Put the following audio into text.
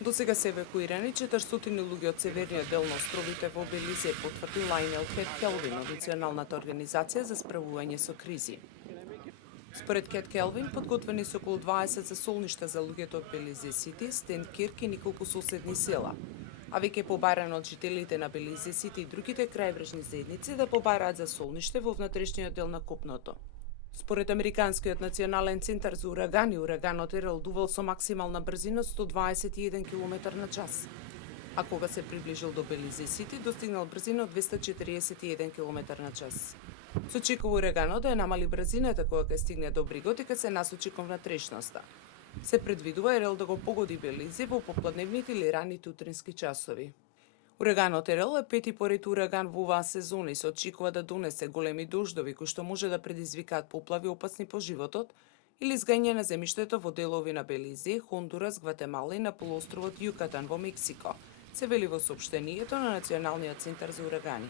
До сега се евакуирани 400 луѓе од северниот дел на островите во Белизе, потврди Лајнел Кет Келвин од Националната организација за справување со кризи. Според Кет Келвин, подготвени се околу 20 засолништа за луѓето од Белизе Сити, Стенд Кирк и неколку соседни села. А веќе побарано од жителите на Белизе Сити и другите крајбрежни заедници да побараат засолниште во внатрешниот дел на копното. Според Американскиот национален центар за урагани, ураганот Ерал дувал со максимална брзина 121 км на час. А кога се приближил до Белизе Сити, достигнал брзина од 241 км на час. Се очекува ураганот да ја намали брзината кога ќе стигне до брегот и ќе се насочи кон внатрешноста. Се предвидува Ерал да го погоди Белизе во попладневните или раните утрински часови. Ураганот Ерал е пети поред ураган во оваа сезона и се очекува да донесе големи дождови кои што може да предизвикаат поплави опасни по животот или изгање на земјиштето во делови на Белизе, Хондурас, Гватемала и на полуостровот Јукатан во Мексико, се вели во соопштението на Националниот центар за урагани.